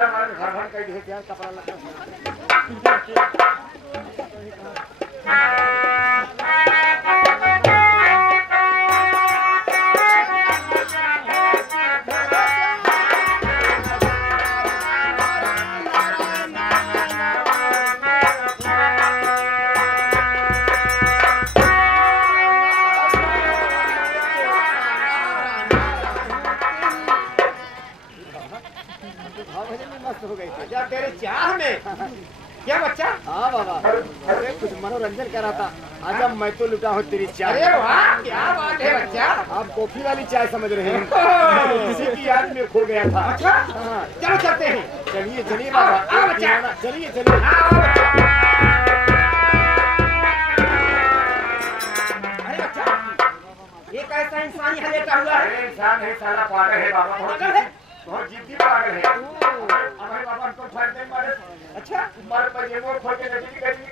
घर भर कई ढेर क्या कपड़ा लगा मस्त हो गई थी। जब तेरे चाह में क्या बच्चा? हाँ बाबा, अरे कुछ मनोरंजन करा था। आजा मैं तो लुटा हूँ तेरी चाय। अरे वाह, क्या बात है बच्चा। आप कॉफी वाली चाय समझ रहे हैं। किसी की याद में खो गया था। अच्छा, हाँ, चलो चलते हैं। चलिए चलिए बाबा, आओ बच्चा। चलिए चलिए। आओ बच्चा। अरे बच्चा, ये कैसा इंसान यहाँ लेटा हुआ है? अरे इंसान है साला, पागल है बाबा, पागल है? बहुत जिद्दी पागल है। अबे बाबा हमको छोड़ दे, मारे अच्छा, मारे पर ये वो खोल के नदी करेंगे।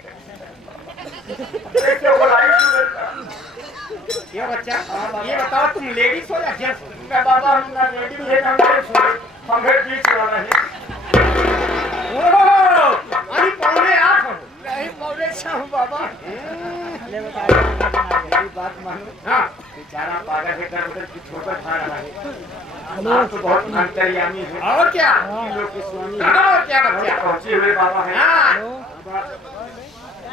कैसे बुलाई ये बच्चा, ये बताओ तुम लेडीज हो या जेंट्स हो? मैं बाबा हम ना लेडी है ना जेंट्स हो, हम घर बीच वाला है। ओह, अरे पौने आप हो। नहीं पौने छह हूँ बाबा। ले बताइए मेरी बात मानो। हाँ, बेचारा पागल है, कर उधर की ठोकर खा रहा है। आप तो बहुत अंतर्यामी है। और क्या? लोग के स्वामी और क्या बच्चा? पहुंचे हुए बाबा है। हाँ,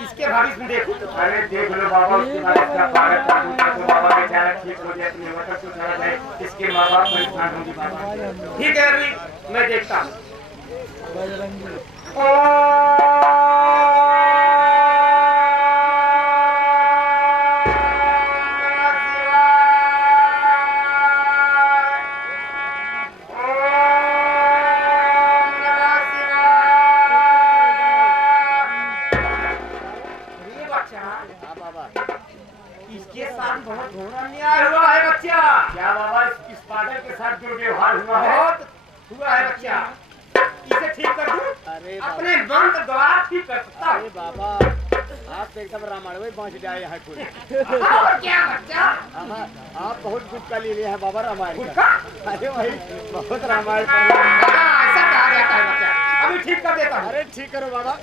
इसके भविष्य में देखो। अरे देख लो बाबा, उसके बाद इसका पागल कर दूंगा तो बाबा बेचारा ठीक हो जाए, अपने वतन से चला जाए, इसके माँ बाप परेशान होंगे बाबा। ठीक है, अभी मैं देखता हूँ। हाँ बाबा, इसके साथ बहुत घोर अन्याय हुआ है बच्चा। क्या बाबा इस पागल के साथ जो व्यवहार हुआ है? बहुत हुआ है बच्चा। इसे ठीक कर दूं? अरे बाबा, अपने बंद द्वार ठीक कर सकता अरे हूँ। बाबा, आप तो एकदम रामायण में पहुँच जाए यहाँ कुछ। और क्या बच्चा? आप बहुत गुटका ले लिया है बाबा रामायण का। गुटका? अरे भाई बहुत रामायण हाँ, ऐसा कहा जाता है बच्चा। अभी ठीक कर देता हूँ। अरे ठीक करो बाबा।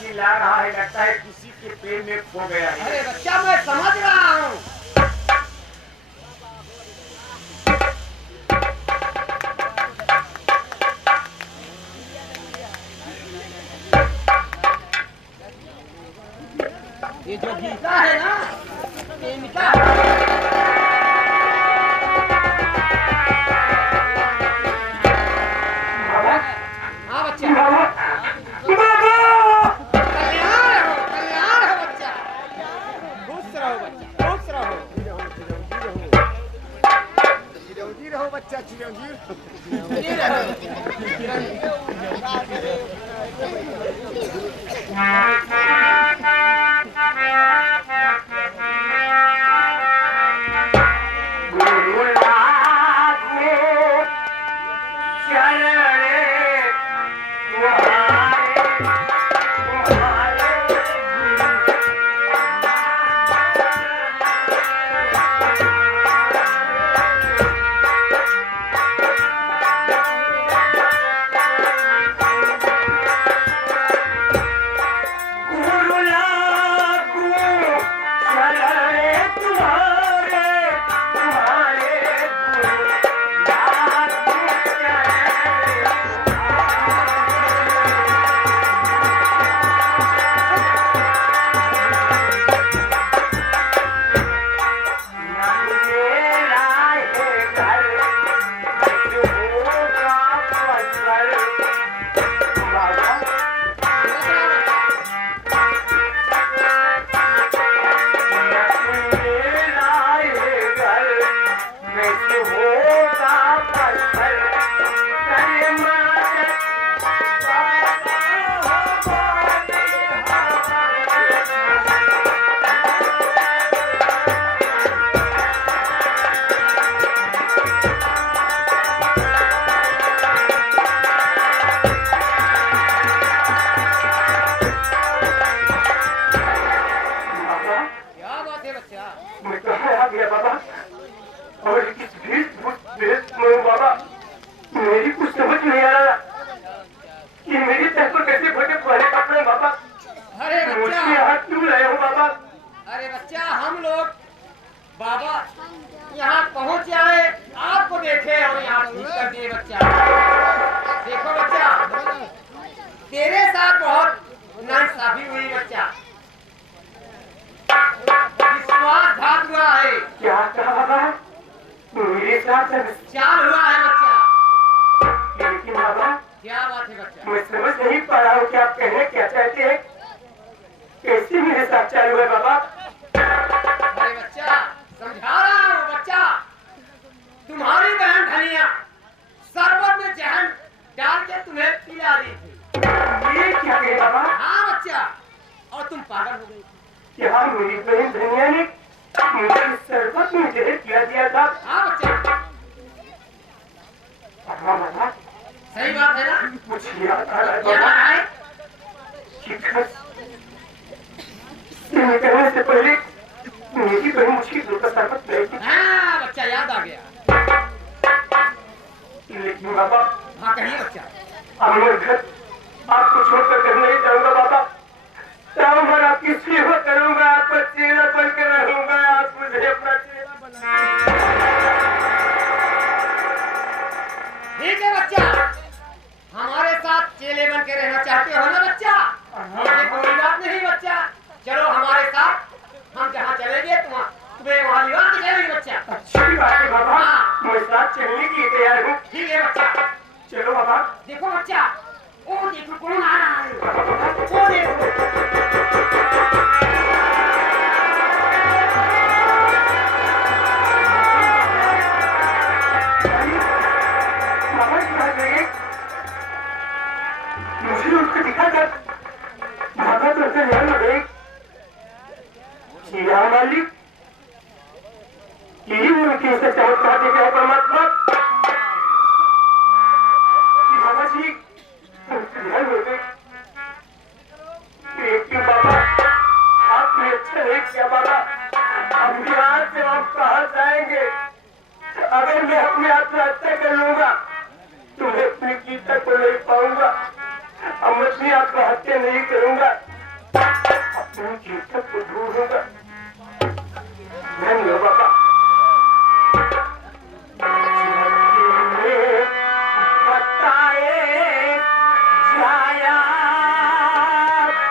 चिल्ला रहा है, लगता है किसी के पेड़ में खो गया है। अरे बच्चा मैं समझ रहा हूँ। घीसा है ना इनका। हाँ बच्चा, कल्याण हो बच्चा, खुश रहो बच्चा, खुश रहो। चिरंजी रहो बच्चा, चिरंजी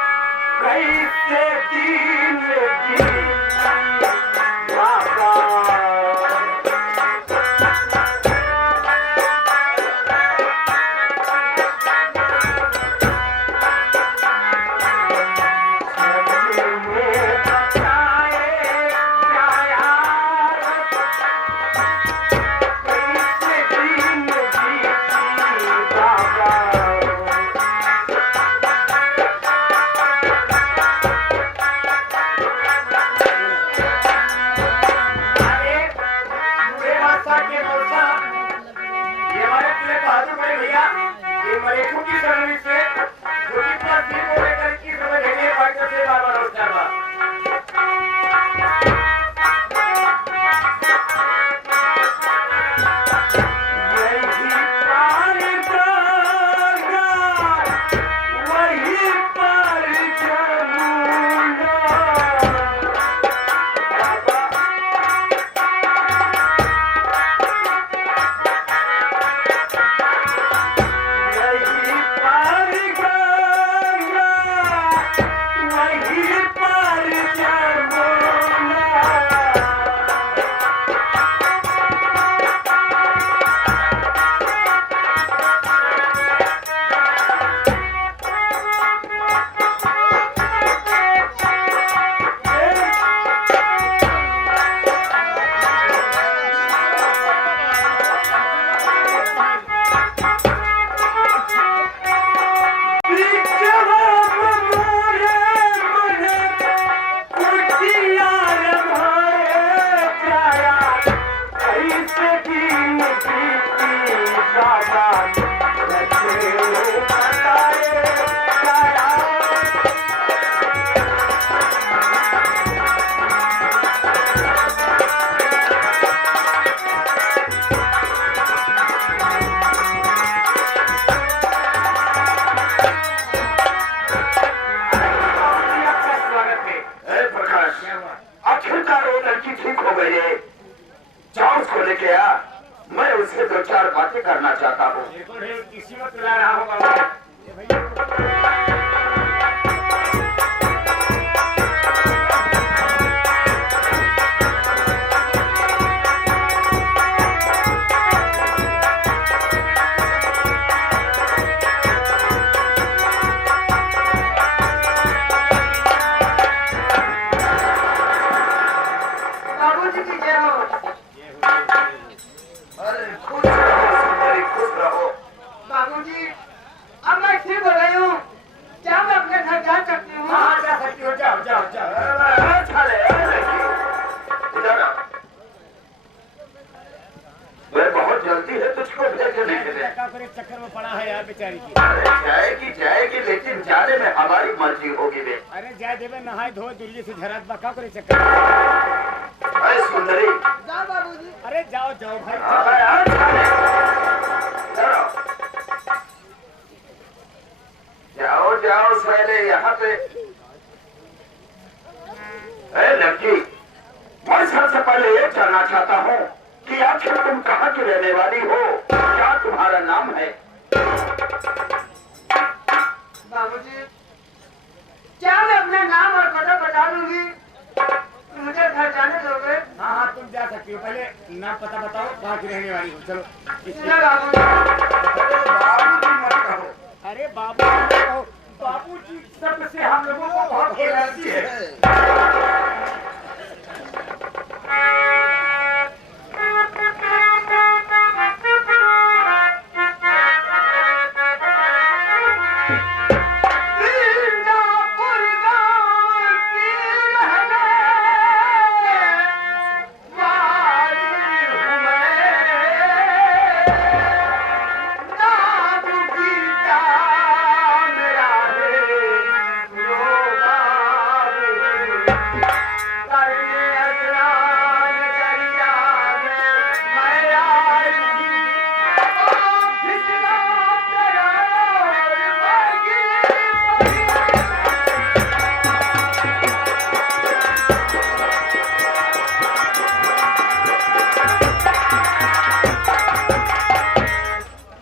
कैसे दीन बड़े किसी में पिला रहा होगा वो। ये भैया बाबूजी की जय हो। अरे खुश रहो सुंदरी, खुश रहो। बाबूजी अब मैं ठीक हो गई हूँ, क्या मैं अपने घर जा सकती हूँ? हाँ जा सकती हो, जाओ जाओ जाओ। इधर आओ। मैं बहुत जल्दी है तुझको भेजने के लिए। का फिर एक चक्कर में पड़ा है यार बेचारी की। अरे जाएगी लेकिन जाने में हमारी मर्जी होगी बे। अरे जाए देवे नहाए धोए दुर्ली से झरात बका करे चक्कर। अरे सुंदरी जा बाबूजी। अरे जाओ जाओ भाई। जाओ जाओ पहले यहाँ पे। अरे लड़की, मैं सबसे पहले ये जानना चाहता हूँ कि आखिर तुम कहाँ की रहने वाली हो, क्या तुम्हारा नाम है? बाबूजी क्या मैं अपना नाम और पता बता दूंगी, मुझे घर जाने दोगे? हाँ हाँ तुम जा सकती हो, पहले नाम पता बताओ कहाँ की रहने वाली हो। चलो ना बाबूजी। बाबूजी मत कहो। अरे बाबू कहो। बाबूजी शब्द से हम लोगों को बहुत एलर्जी है।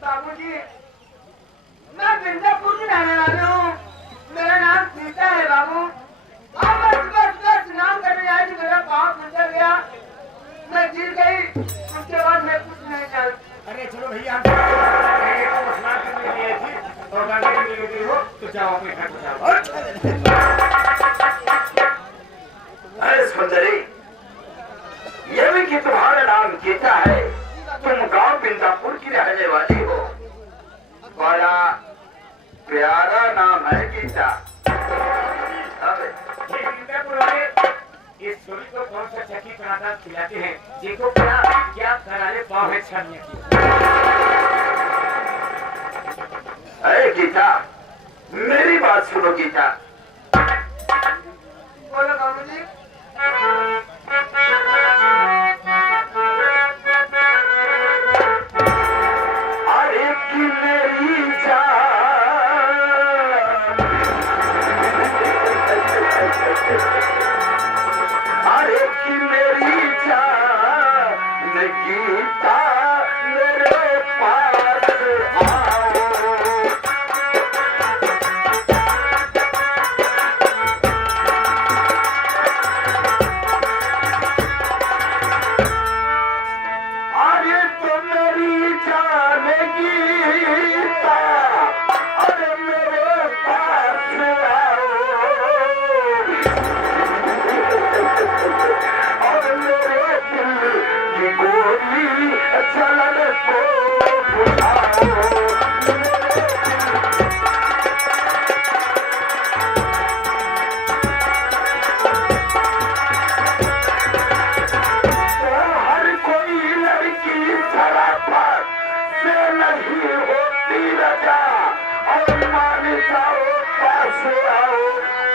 बाबूजी मैं बिंदापुर की रहने वाली हूँ, मेरा नाम सीता है बाबू। अब मैं सुबह स्नान करने आई थी, मेरा पाँव फिसल गया, मैं गिर गई, उसके बाद मैं कुछ नहीं जानती। अरे चलो भैया हम स्नान करने के लिए आई थी और गाने के लिए गई हो तो जाओ अपने घर को जाओ। अरे सुंदरी, ये भी कि तुम्हारा नाम गीता है, तुम गांव बिंदापुर की रहने वाली हो, बड़ा प्यारा नाम है गीता। अब ये बिंदापुर वाले इस छोरी को कौन सा चक्की पराठा खिलाते हैं, देखो क्या क्या करारे पाव है छानिया की। अरे गीता, मेरी बात सुनो गीता। बोलो बाबूजी। अरे कि मेरी जान, अरे कि मेरी जान गीता मेरे पास आओ। अरे तो मेरी जान गीता, अरे मेरे पास आओ। और मेरे दिल की गोली चलन को बुझाओ। हर कोई लड़की झड़पट से नहीं होती रजा, और मान जाओ पास आओ,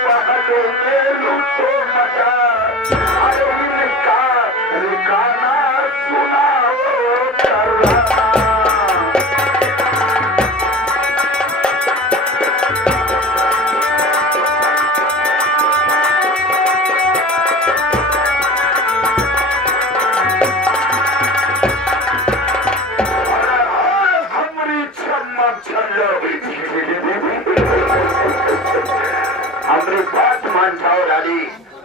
पहले ले लूटो मजा। अरे इनका गाना सुनाओ करना। हमारी माफ कर लो। हमारी बात मान जाओ रानी,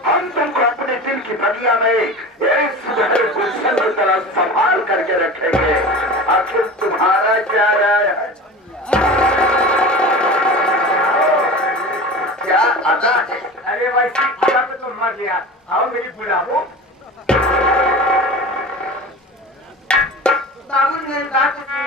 हम तुमको अपने दिल की बगिया में एक सुनहरे गुलशन की तरह संभाल करके रखेंगे। आखिर तुम्हारा क्या राय है? क्या अदा है? अरे भाई अदा पे तो मर गया। आओ मेरी बुलाओ। बाबू ने बात सुनी।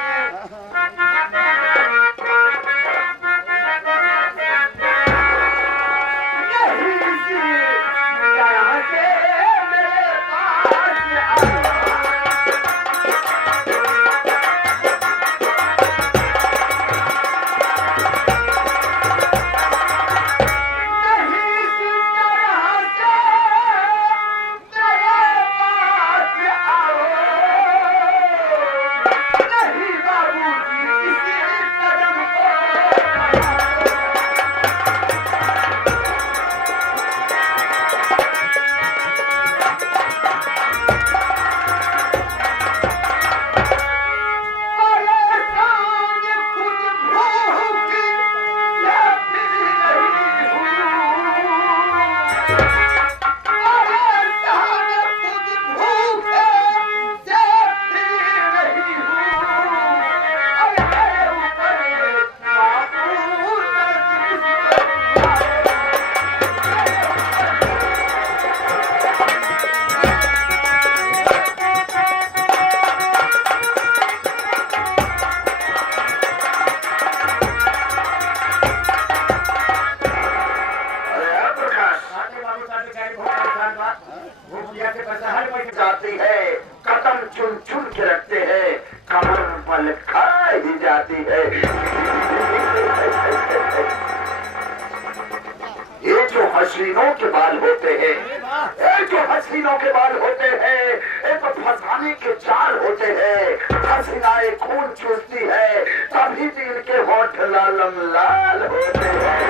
जाती है, कदम चुन चुन के रखते हैं, कमर पर खा ही जाती है। ये जो हसीनों के बाल होते हैं, ये जो हसीनों के बाल होते हैं, ये तो फसाने के चाल होते हैं। हसीनाएं खून चूसती है, तभी दिल के होठ लालम लाल होते हैं।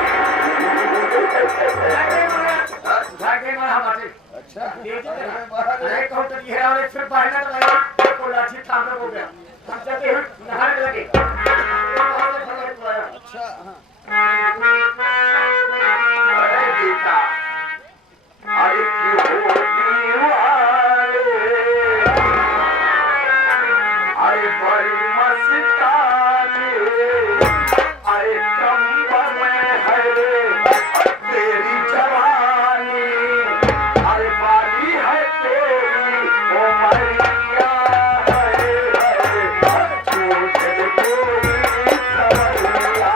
अच्छा अरे कहूँ तो ये वाले फिर पहना तो नहीं को लाठी थामने हो गया। हम जाते हैं नहाने लगे। अच्छा अरे बेटा, अरे क्यों दीवाने, अरे बड़ी मस्तानी, अरे चंबा में है तेरी जवानी, अरे बाली है तेरी उमरिया है, तुझे कोई सवरिया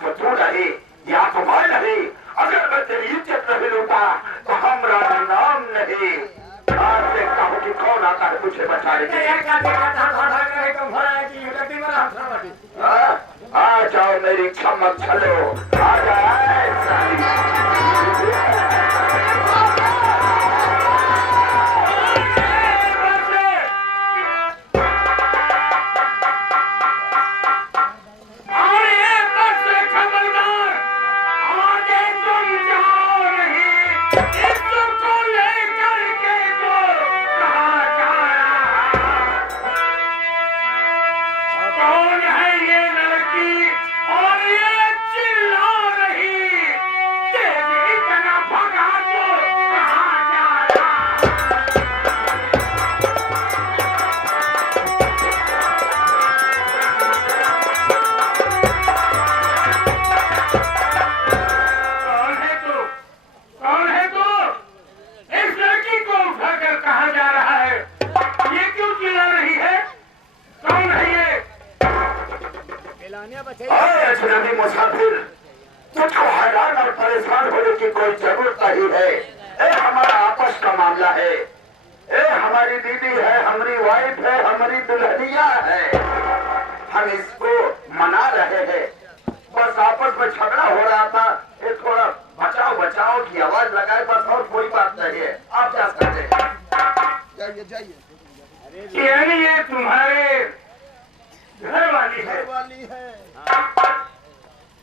तो तू रही या तो मैं नहीं। अगर मैं तेरी इज्जत नहीं लूटा तो हमारा नाम नहीं। आज देखता हूँ कि कौन आता है मुझे बचाने के लिए। आ जाओ मेरी चमक छलो, आ जाओ। अजनबी मुसाफिर, तुझको हैरान और परेशान होने की कोई जरूरत नहीं है। ए हमारा आपस का मामला है। ए हमारी दीदी है, हमारी वाइफ है, हमारी दुल्हनिया है। हम इसको मना रहे हैं। बस आपस में झगड़ा हो रहा था, ये थोड़ा बचाओ बचाओ की आवाज लगाए, बस और कोई बात नहीं है। आप जा सकते हैं। जाइए जाइए। यानी ये तुम्हारे घर वाली है?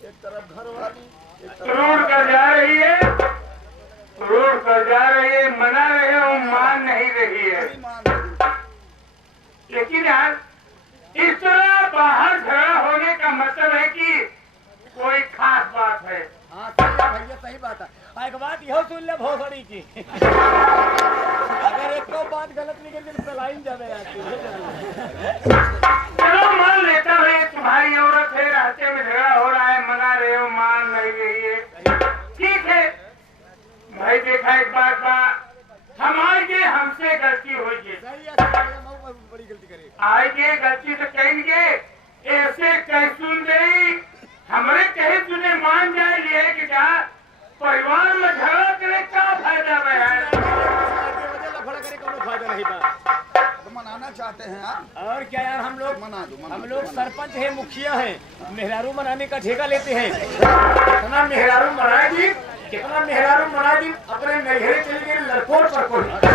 एक तरफ घर वाली, एक तरफ रोड कर जा रही है, रोड कर जा रही है, मना रहे हो, मान नहीं रही है। मान रही। लेकिन यार इस तरह बाहर झगड़ा होने का मतलब है कि कोई खास बात है। हाँ सही है भैया, सही बात है। एक बात यहो सुन ले भोसड़ी की, अगर एक तो बात गलत निकल तो लाइन जावे चलो मान लेता हूँ ये तुम्हारी औरत है, रास्ते में झगड़ा हो रहा है, मना रहे हो, मान नहीं रही है, ठीक है भाई। देखा एक बात हमारे हमसे गलती होगी, सही है, बड़ी गलती करे आगे गलती तो कहेंगे, ऐसे कह सुन गई हमारे कहे सुने मान जाए, ये कि क्या परिवार में झगड़ा करे क्या फायदा है? लफड़ा करे कोनो फायदा नहीं था। तो मनाना चाहते हैं आप? और क्या यार, हम लोग मना दो, मना हम दो, लोग मना सरपंच है, मुखिया है, मेहरारू मनाने का ठेका लेते हैं। कितना मेहरारू मनाए दी, कितना मेहरारू मनाए दी, अपने नैहरे चले गए लड़कोर पर कोई होता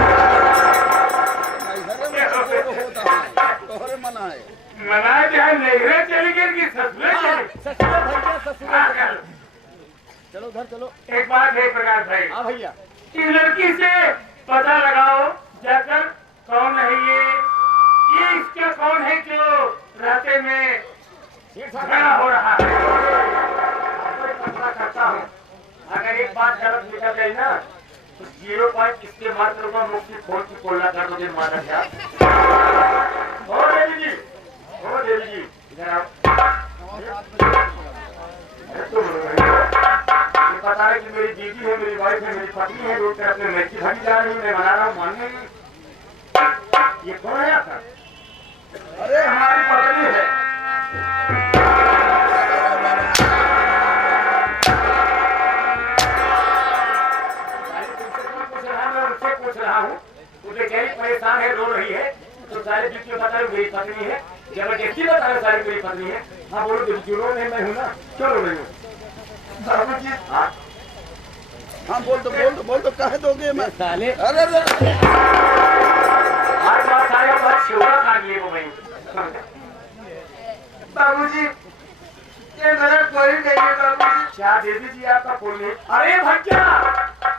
है, तोहरे मना है। मनाए जाए नैहरे चले गए कि ससुरे चले? ससुर भैया, ससुर। चलो घर चलो। एक बात है प्रकाश भाई, हाँ भैया, इस लड़की से पता लगाओ जाकर कौन है ये इसका कौन है जो रास्ते में झगड़ा हो रहा है। पता करता हूँ, अगर एक बात गलत निकल गई ना तो 0 पॉइंट इसके मात्र को मुक्ति खोल की खोलना कर दो माना क्या? हो देवी जी, हो देवी जी, इधर आओ। पता है कि मेरी दीदी है, मेरी वाइफ है, मेरी पत्नी है, रोड पे अपने मैची भागी जा रही हूँ, मैं मना रहा हूँ, मानने में ये कौन है आपका? अरे हमारी पत्नी है। मैं उससे पूछ रहा हूँ, वो बेचारी परेशान है, रो रही है, तो सारे बीच में बता रहे मेरी पत्नी है, जबरदस्ती बता रहे सारी मेरी पत्नी है। हाँ बोलो दीदी, रो रहे मैं हूँ ना, क्यों रो रही हूँ? हाँ बोल दो कह दोगे मैं। साले अरे हर बात आया बात शिवरा खा लिए वो भाई। बाबूजी ये मेरा कोई नहीं है बाबूजी। क्या देवी जी आपका कोई नहीं? अरे भैया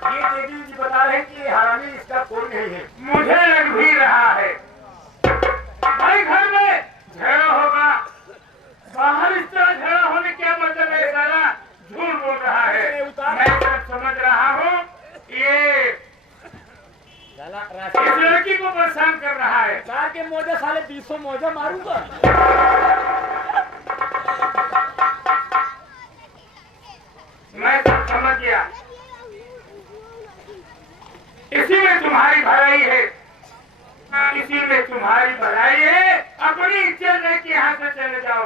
ये देवी जी बता रहे हैं कि हरामी इसका कोई नहीं है। मुझे लग भी रहा है भाई, घर में झगड़ा होगा, बाहर इस तरह झगड़ा होने क्या मतलब है? सारा झूठ बोल रहा है, मैं सब समझ रहा हूँ। ये इस लड़की को परेशान कर रहा है। कार के मोजा साले 200 मोजा मारूंगा। मैं सब समझ गया, इसी में तुम्हारी भलाई है, इसी में तुम्हारी भलाई है। अपनी इज्जत लेके यहाँ से चले जाओ।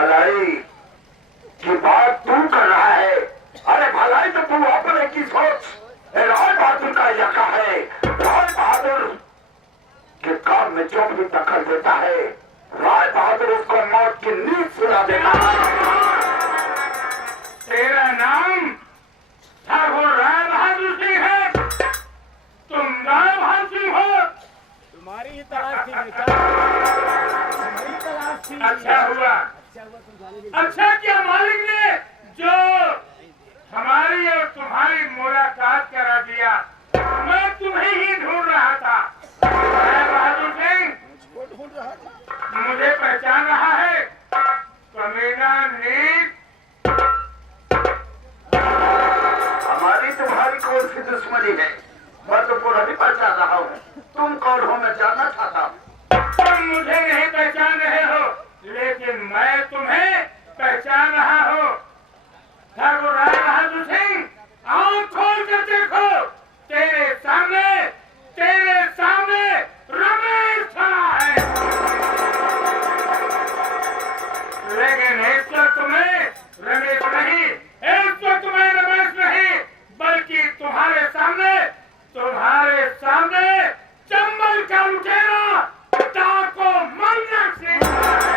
भलाई की बात तू कर रहा है। अरे भलाई तो तू अपने की सोच। राय बहादुर का इलाका है। राय बहादुर के काम में जो भी दखल देता है, राय बहादुर उसको मौत की नींद सुला देता है। तेरा नाम ठाकुर राय बहादुर सिंह है। तुम राय बहादुर सिंह हो। तुम्हारी ही तलाश थी बेटा, तुम्हारी तलाश थी। अच्छा हुआ, अच्छा किया मालिक ने जो हमारी और तुम्हारी मुलाकात करा दिया। मैं तुम्हें ही ढूंढ रहा था। राय बहादुर सिंह ढूंढ रहा था। मुझे पहचान रहा है। कमीना नीच। हमारी तुम्हारी कौन सी दुश्मनी है? मैं तो पूरा भी पहचान रहा हूँ। तुम कौन हो मैं जानना चाहता हूँ। तुम मुझे नहीं पहचान रहे हो, लेकिन मैं तुम्हें पहचान रहा हूँ। ठाकुर राय बहादुर सिंह, आंख खोल कर देखो। तेरे सामने रमेश खड़ा है। लेकिन इस वक्त तुम्हें रमेश नहीं, इस वक्त तुम्हें रमेश नहीं, बल्कि तुम्हारे सामने चंबल का लुटेरा डाको मंगल सिंह है।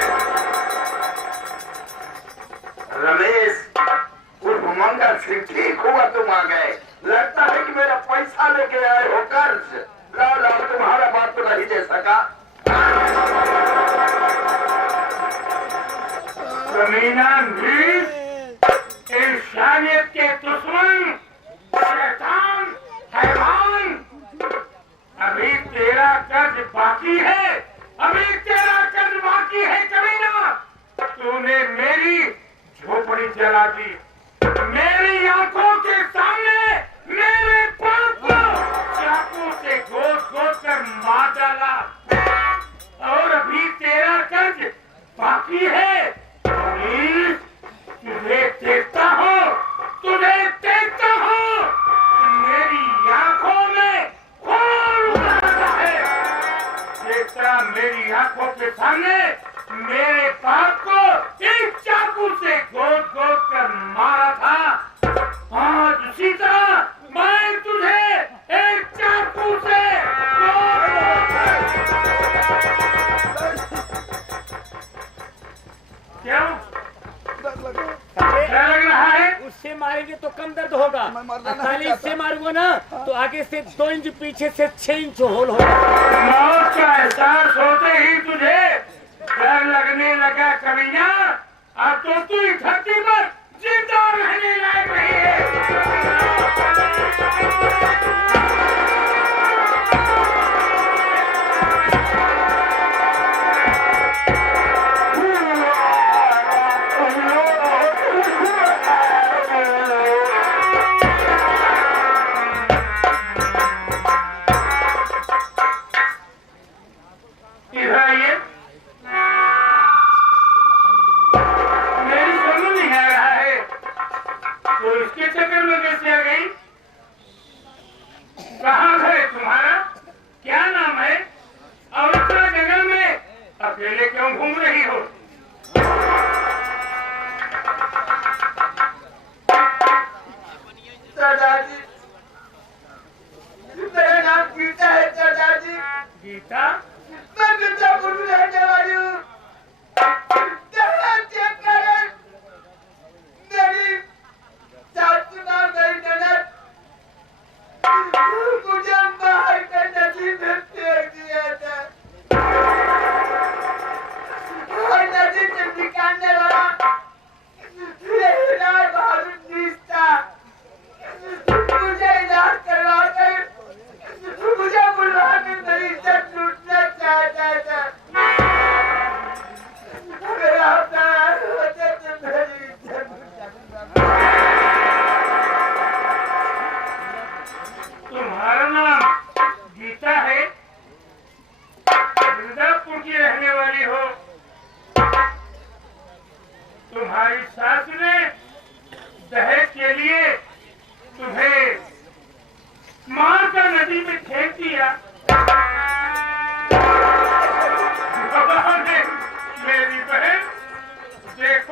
रमेश उर्फ मंगल सिंह, ठीक हुआ तुम आ गए। लगता है कि मेरा पैसा लेके आए हो कर्ज। लाओ लाओ, तुम्हारा बात तो नहीं दे सका। कमीना नीच, इंसानियत के दुश्मन, शैतान, हैवान। अभी तेरा कर्ज बाकी है, कमीना। तूने मेरी झोपड़ी जला दी। मेरी आंखों के सामने मेरे बाप को चाकू से गोद कर मार डाला। और अभी तेरा कर्ज बाकी है। देखता हूँ मेरी आंखों में खून उतरता है। देखता मेरी आंखों के सामने मेरे बाप को एक चाकू से गोद कर मारा था। आज उसी तरह मैं तुझे एक चाकू से क्यों क्या लग रहा है? उससे मारेंगे तो कम दर्द होगा, मैं मरना नहीं खाली चाहता। इससे मारूंगा ना तो आगे से 2 इंच, पीछे से 6 इंच होल होगा। मौत का एहसास होते ही तुझे डर लगने लगा कमीना। अब तो तू इस धरती पर जिंदा रहने लायक नहीं है। इधर आइए। मेरी समझ नहीं आ रहा है तो इसके चक्कर में कैसे आ गई? कहाँ घर है तुम्हारा? क्या नाम है? और इतना जंगल में अकेले क्यों घूम रही हो? दादाजी, मेरा नाम गीता है दादाजी। गीता? मैं मिर्जापुर में रहने वाली हूँ। मेरी सासू माँ, मेरी ननद मुझे बाहर का नदी में फेंक दिया था। और नदी से निकालने वाला राय बहादुर नीच था। मुझे इलाज करवा कर मुझे बुलवा कर मेरी इज्जत लूटना चाहता था। मेरा प्यार होता तो मेरी इज्जत तुम्हारा नाम गीता है? मिर्जापुर की रहने वाली हो? तुम्हारी सास ने दहेज के लिए तुम्हें मार कर नदी में फेंक दिया। मेरी बहन देख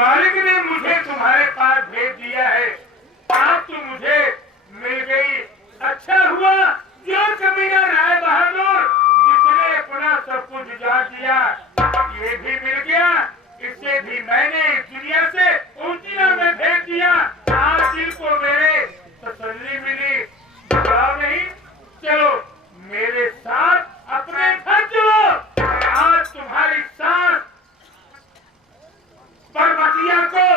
मालिक ने मुझे तुम्हारे पास भेज दिया है। आप तो मुझे मिल गई। अच्छा हुआ जो कमीना राय बहादुर जिसने अपना सब कुछ उजाड़ दिया, ये भी मिल गया। इससे भी मैंने इस दुनिया से ऊंचिया में भेज दिया। आज दिल को मेरे तसल्ली मिली। जवाब नहीं, चलो मेरे साथ अपने घर चलो। आज तुम्हारी सास परबतिया को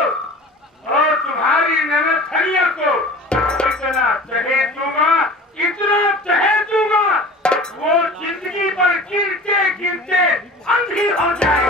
और तुम्हारी ननद खड़िया को इतना दहेज दूंगा, इतना दहेज दूंगा, वो जिंदगी पर गिरते गिरते अंधी हो जाए।